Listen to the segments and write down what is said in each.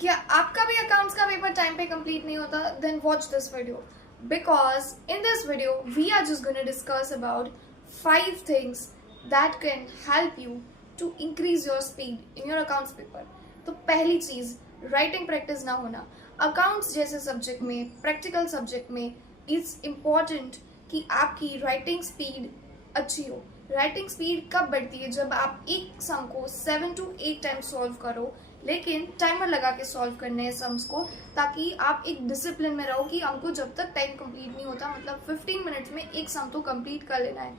क्या आपका भी अकाउंट्स का पेपर टाइम पे कंप्लीट नहीं होता? Then watch this video, because in this video we are just gonna discuss about 5 things that can help you to increase your speed in your accounts paper. तो पहली चीज, writing practice ना होना। Accounts जैसे subject में, practical subject में it's important कि आपकी राइटिंग स्पीड अच्छी हो। राइटिंग स्पीड कब बढ़ती है? जब आप एक सम को 7 to 8 टाइम्स सॉल्व करो, लेकिन टाइमर लगा के सॉल्व करने हैं सम्स को, ताकि आप एक डिसिप्लिन में रहो कि हमको जब तक टाइम कंप्लीट नहीं होता, मतलब 15 मिनट्स में एक सम तो कंप्लीट कर लेना है,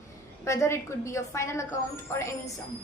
whether it could be a final account और एनी सम।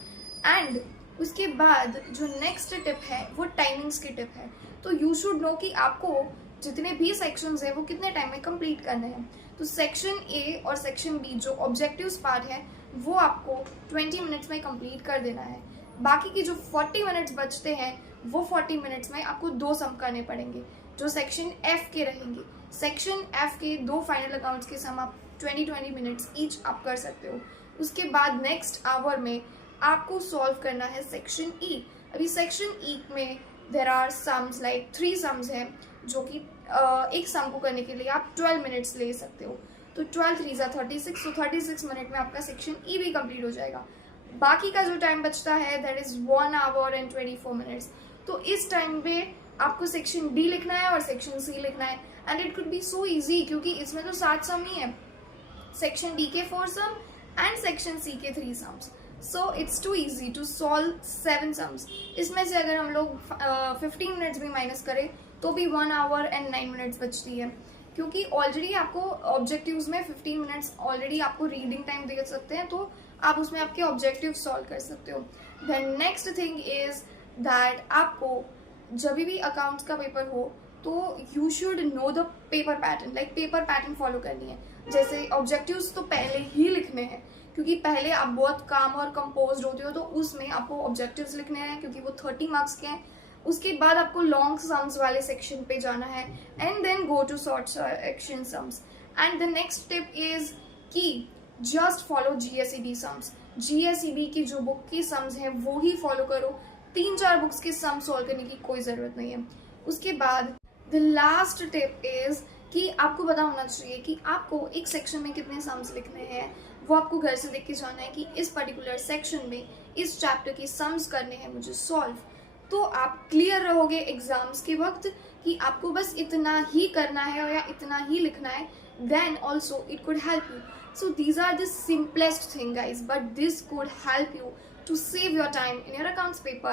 एंड उसके बाद जो नेक्स्ट टिप है वो टाइमिंग्स की टिप है। तो यू शुड नो कि आपको जितने भी सेक्शंस है वो कितने टाइम में कंप्लीट करने हैं। तो सेक्शन ए और सेक्शन बी जो ऑब्जेक्टिव्स पार्ट है वो आपको 20 मिनट्स में कंप्लीट कर देना है। बाकी की जो 40 मिनट्स बचते हैं वो 40 मिनट्स में आपको 2 सम करने पड़ेंगे जो सेक्शन एफ के रहेंगे। सेक्शन एफ के 2 फाइनल अकाउंट्स के सम आप 20 मिनट्स ईच आप कर सकते हो। उसके बाद नेक्स्ट आवर में आपको सॉल्व करना है सेक्शन ई। अभी सेक्शन ई में there are sums like 3 sums हैं जो कि एक सम को करने के लिए आप 12 मिनट्स ले सकते हो। तो 12 3 36, तो 36 मिनट में आपका सेक्शन ई भी कंप्लीट हो जाएगा। बाकी का जो टाइम बचता है that is 1 hour and 24 minutes. तो इस टाइम पे आपको सेक्शन डी लिखना है और सेक्शन सी लिखना है। And it could be so easy क्योंकि इसमें तो 7 सम ही है, सेक्शन डी के 4 सम एंड सेक्शन सी के 3 sums. So it's too easy to solve 7 sums. इसमें से अगर हम लोग 15 मिनट्स भी माइनस करें तो भी 1 hour and 9 मिनट्स बचती है, क्योंकि ऑलरेडी आपको ऑब्जेक्टिव्स में 15 मिनट्स ऑलरेडी आपको रीडिंग टाइम दे सकते हैं, तो आप उसमें आपके ऑब्जेक्टिव सॉल्व कर सकते हो। Then next thing is that आपको जब भी अकाउंट्स का पेपर हो तो you should know the paper pattern, like paper pattern follow करनी है। जैसे ऑब्जेक्टिव्स तो पहले ही लिखने हैं, क्योंकि पहले आप बहुत काम और कंपोज होते हो, तो उसमें आपको ऑब्जेक्टिव्स लिखने हैं क्योंकि वो 30 मार्क्स के हैं। उसके बाद आपको लॉन्ग सम्स वाले सेक्शन पे जाना है and then go to short section sums. And the next tip is कि just follow GSEB sums. GSEB की जो बुक की सम्स हैं वो ही फॉलो करो। 3-4 बुक्स के सम सॉल्व करने की कोई ज़रूरत नहीं है। उसके बाद द लास्ट टिप इज कि आपको पता होना चाहिए कि आपको एक सेक्शन में कितने सम्स लिखने हैं। वो आपको घर से देख के जाना है कि इस पर्टिकुलर सेक्शन में इस चैप्टर के सम्स करने हैं मुझे सॉल्व। तो आप क्लियर रहोगे एग्जाम्स के वक्त कि आपको बस इतना ही करना है या इतना ही लिखना है। Then also it could help you. So these are the simplest thing guys, but this could help you to save your time in your accounts paper